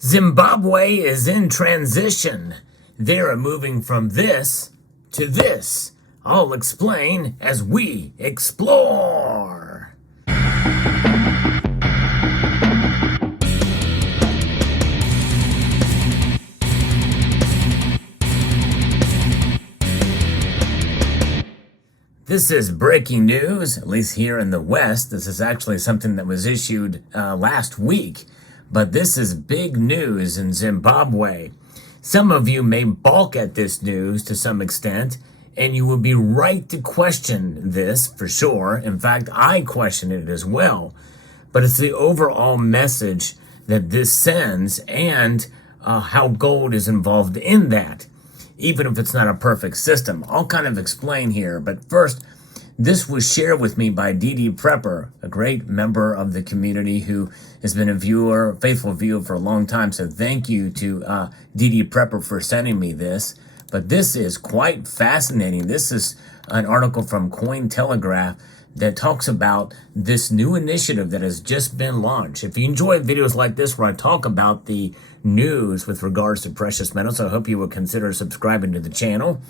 Zimbabwe is in transition. They're moving from this to this. I'll explain as we explore. This is breaking news, at least here in the West. This is actually something that was issued last week. But this is big news in Zimbabwe. Some of you may balk at this news to some extent, and you would be right to question this for sure. In fact, I question it as well. But it's the overall message that this sends and how gold is involved in that, even if it's not a perfect system. I'll kind of explain here, but first, this was shared with me by DD Prepper, a great member of the community who has been a faithful viewer for a long time. So thank you to DD Prepper for sending me this. But this is quite fascinating. This is an article from Cointelegraph that talks about this new initiative that has just been launched. If you enjoy videos like this where I talk about the news with regards to precious metals, I hope you will consider subscribing to the channel.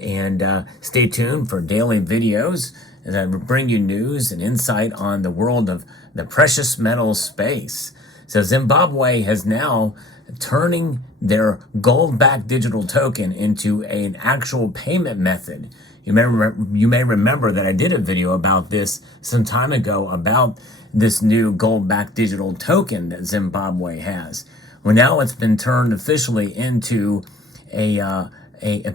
And stay tuned for daily videos that will bring you news and insight on the world of the precious metals space. So Zimbabwe has now turning their gold-backed digital token into an actual payment method. You may remember that I did a video about this some time ago about this new gold-backed digital token that Zimbabwe has. Well, now it's been turned officially into a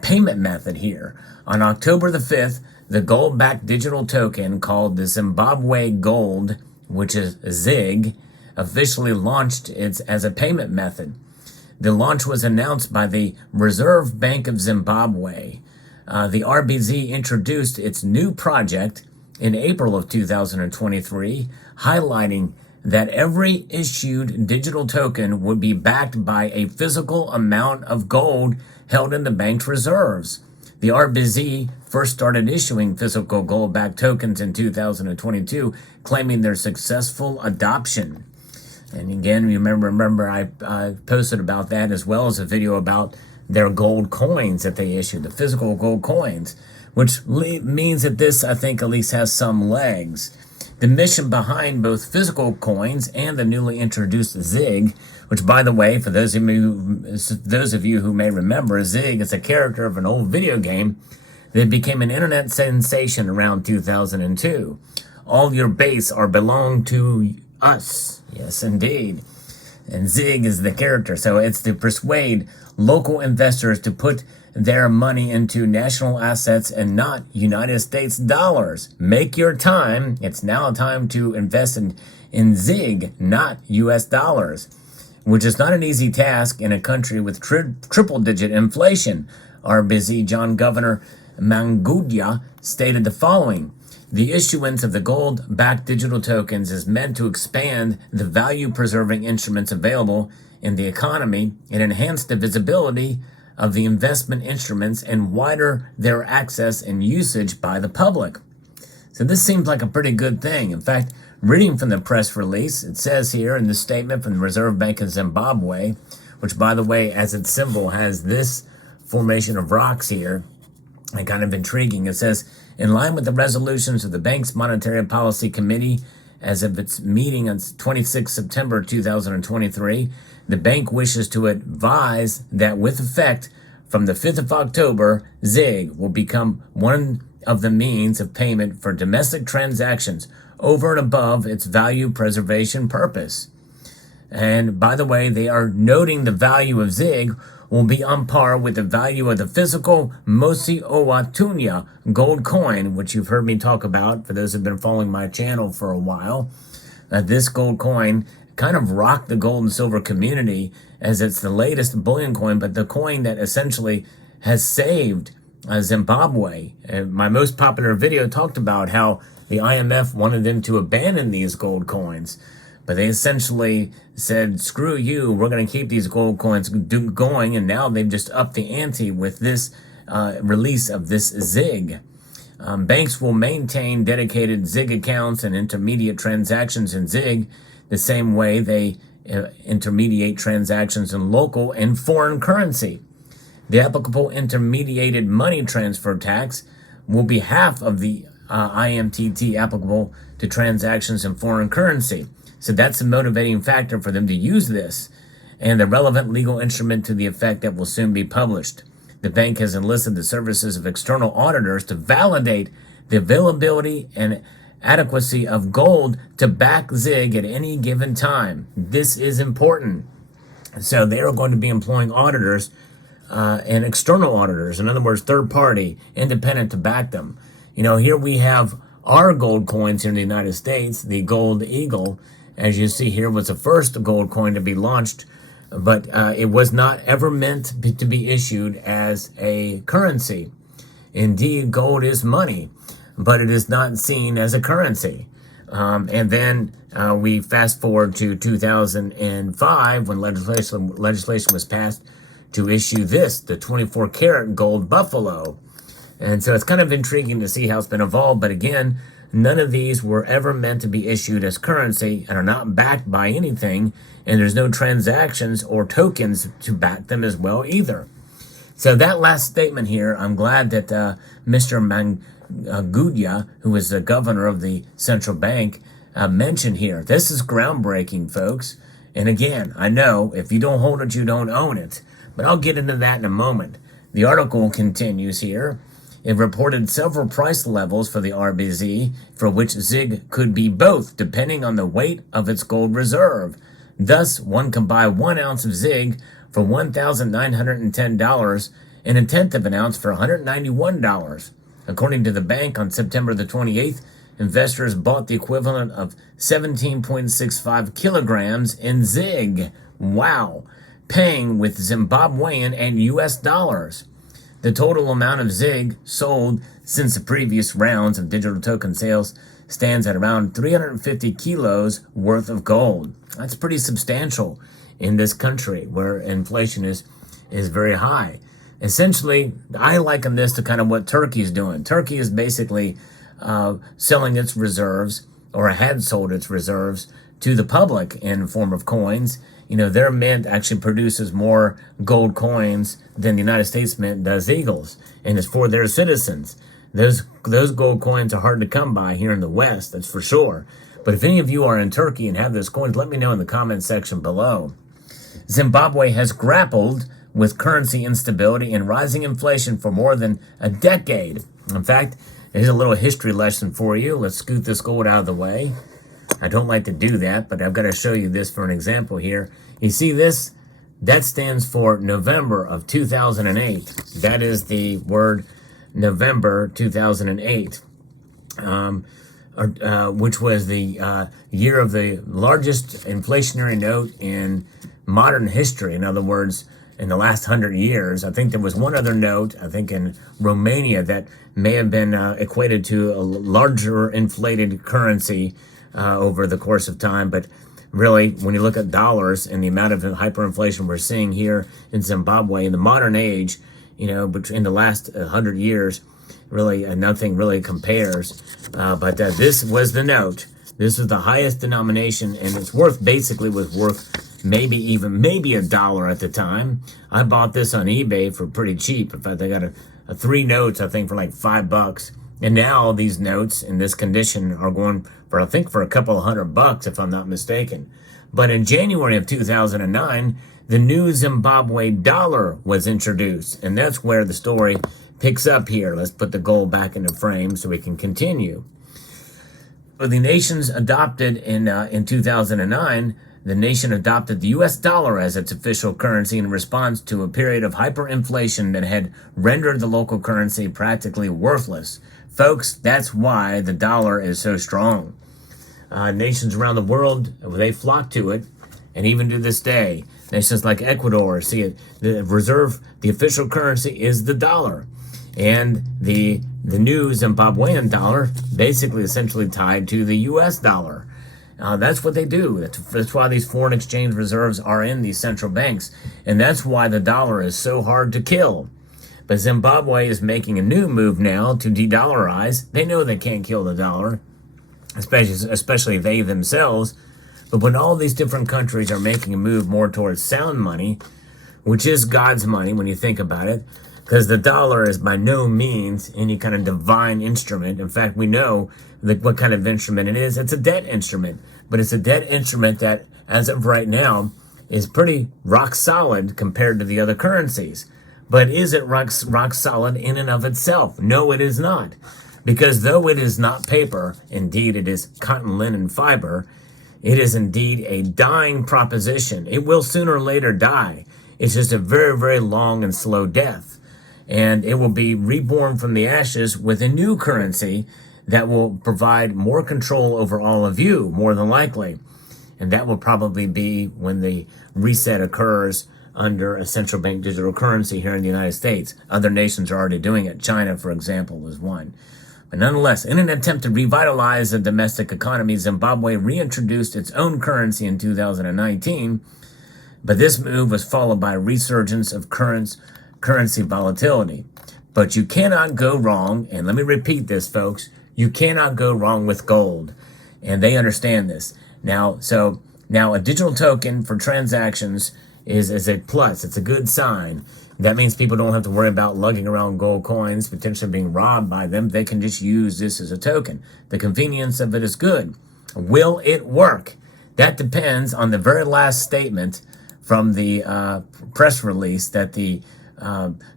payment method here. On October the 5th, the gold-backed digital token called the Zimbabwe Gold, which is ZIG, officially launched as a payment method. The launch was announced by the Reserve Bank of Zimbabwe. The RBZ introduced its new project in April of 2023, highlighting that every issued digital token would be backed by a physical amount of gold held in the bank's reserves. The RBZ first started issuing physical gold-backed tokens in 2022, claiming their successful adoption. And again, you remember I posted about that, as well as a video about their gold coins that they issued, the physical gold coins, which means that this, I think, at least has some legs. The mission behind both physical coins and the newly introduced ZIG, which, by the way, for those of you who may remember, ZIG is a character of an old video game that became an internet sensation around 2002. All your base are belong to us. Yes, indeed. And ZIG is the character, so it's to persuade local investors to put their money into national assets and not United States dollars. Make your time. It's now time to invest in ZIG, not US dollars, which is not an easy task in a country with triple-digit inflation. RBZ John Governor Mangudia stated the following: the issuance of the gold-backed digital tokens is meant to expand the value-preserving instruments available in the economy and enhance the visibility of the investment instruments and wider their access and usage by the public. So this seems like a pretty good thing. In fact, reading from the press release, it says here in this statement from the Reserve Bank of Zimbabwe, which, by the way, as its symbol has this formation of rocks here, and kind of intriguing. It says, in line with the resolutions of the bank's Monetary Policy Committee as of its meeting on 26 September 2023, the bank wishes to advise that with effect from the 5th of October, ZIG will become one of the means of payment for domestic transactions over and above its value preservation purpose. And by the way, they are noting the value of ZIG will be on par with the value of the physical Mosi Owatunya gold coin, which you've heard me talk about for those who have been following my channel for a while. This gold coin kind of rocked the gold and silver community as it's the latest bullion coin, but the coin that essentially has saved Zimbabwe. My most popular video talked about how the IMF wanted them to abandon these gold coins, but they essentially said, screw you, we're going to keep these gold coins going, and now they've just upped the ante with this release of this ZIG. Banks will maintain dedicated ZIG accounts and intermediate transactions in ZIG the same way they intermediate transactions in local and foreign currency. The applicable intermediated money transfer tax will be half of the IMTT applicable to transactions in foreign currency. So that's a motivating factor for them to use this, and the relevant legal instrument to the effect that will soon be published. The bank has enlisted the services of external auditors to validate the availability and adequacy of gold to back ZIG at any given time. This is important. So they are going to be employing auditors and external auditors, in other words, third party, independent, to back them. Here we have our gold coins here in the United States. The Gold Eagle, as you see here, was the first gold coin to be launched, but it was not ever meant to be issued as a currency. Indeed, gold is money, but it is not seen as a currency. And then we fast forward to 2005 when legislation was passed to issue this, the 24 karat gold buffalo. And so it's kind of intriguing to see how it's been evolved. But again, none of these were ever meant to be issued as currency and are not backed by anything. And there's no transactions or tokens to back them as well either. So that last statement here, I'm glad that Mr. Mangudia, who is the governor of the central bank, mentioned here. This is groundbreaking, folks. And again, I know if you don't hold it, you don't own it. But I'll get into that in a moment. The article continues here. It reported several price levels for the RBZ, for which ZIG could be both, depending on the weight of its gold reserve. Thus, one can buy 1 ounce of ZIG for $1,910 and a tenth of an ounce for $191. According to the bank, on September the 28th, investors bought the equivalent of 17.65 kilograms in ZIG. Wow! Paying with Zimbabwean and US dollars. The total amount of ZIG sold since the previous rounds of digital token sales stands at around 350 kilos worth of gold. That's pretty substantial in this country where inflation is very high. Essentially, I liken this to kind of what Turkey is doing. Turkey is basically selling its reserves, or had sold its reserves, to the public in the form of coins. Their mint actually produces more gold coins than the United States Mint does eagles, and it's for their citizens. Those gold coins are hard to come by here in the West, that's for sure. But if any of you are in Turkey and have those coins, let me know in the comment section below. Zimbabwe has grappled with currency instability and rising inflation for more than a decade. In fact, here's a little history lesson for you. Let's scoot this gold out of the way. I don't like to do that, but I've got to show you this for an example here. You see this? That stands for November of 2008. That is the word November 2008, which was the year of the largest inflationary note in modern history. In other words, in the last 100 years. I think there was one other note, I think in Romania, that may have been equated to a larger inflated currency over the course of time. But really, when you look at dollars and the amount of hyperinflation we're seeing here in Zimbabwe in the modern age, between the last 100 years, really nothing really compares. But this was the note. This was the highest denomination, and its worth basically was worth maybe $1 at the time. I bought this on eBay for pretty cheap. In fact, I got a 3 notes, I think, for like $5. And now these notes in this condition are going for, I think, for a couple of $100, if I'm not mistaken. But in January of 2009, the new Zimbabwe dollar was introduced. And that's where the story picks up here. Let's put the gold back into frame so we can continue. The nations adopted in 2009, the nation adopted the U.S. dollar as its official currency in response to a period of hyperinflation that had rendered the local currency practically worthless. Folks, that's why the dollar is so strong. Nations around the world, they flock to it, and even to this day, nations like Ecuador see it. The official currency is the dollar. And the new Zimbabwean dollar basically essentially tied to the U.S. dollar. That's what they do. That's why these foreign exchange reserves are in these central banks. And that's why the dollar is so hard to kill. But Zimbabwe is making a new move now to de-dollarize. They know they can't kill the dollar, especially they themselves. But when all these different countries are making a move more towards sound money, which is God's money when you think about it, because the dollar is by no means any kind of divine instrument. In fact, we know what kind of instrument it is. It's a debt instrument, but it's a debt instrument that, as of right now, is pretty rock solid compared to the other currencies. But is it rock solid in and of itself? No, it is not. Because though it is not paper, indeed it is cotton linen fiber, it is indeed a dying proposition. It will sooner or later die. It's just a very, very long and slow death. And it will be reborn from the ashes with a new currency that will provide more control over all of you, more than likely. And that will probably be when the reset occurs under a central bank digital currency here in the United States. Other nations are already doing it. China, for example, is one. But nonetheless, in an attempt to revitalize the domestic economy, Zimbabwe reintroduced its own currency in 2019. But this move was followed by a resurgence of currency volatility. But you cannot go wrong, and let me repeat this, folks, you cannot go wrong with gold. And they understand this. Now a digital token for transactions is a plus. It's a good sign. That means people don't have to worry about lugging around gold coins, potentially being robbed by them. They can just use this as a token. The convenience of it is good. Will it work? That depends on the very last statement from the press release that the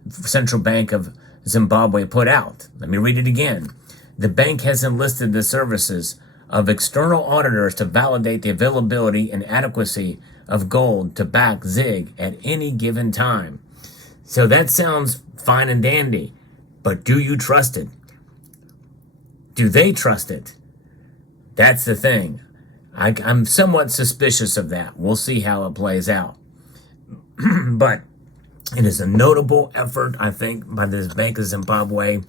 Central Bank of Zimbabwe put out. Let me read it again. The bank has enlisted the services of external auditors to validate the availability and adequacy of gold to back ZIG at any given time. So that sounds fine and dandy, but do you trust it? Do they trust it? That's the thing. I'm somewhat suspicious of that. We'll see how it plays out. But it is a notable effort, I think, by this Bank of Zimbabwe.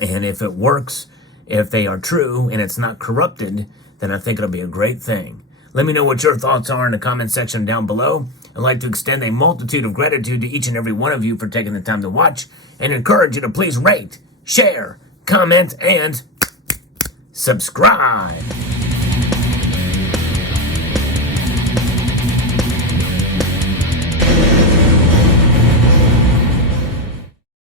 And if it works, if they are true and it's not corrupted, then I think it'll be a great thing. Let me know what your thoughts are in the comment section down below. I'd like to extend a multitude of gratitude to each and every one of you for taking the time to watch and encourage you to please rate, share, comment, and subscribe.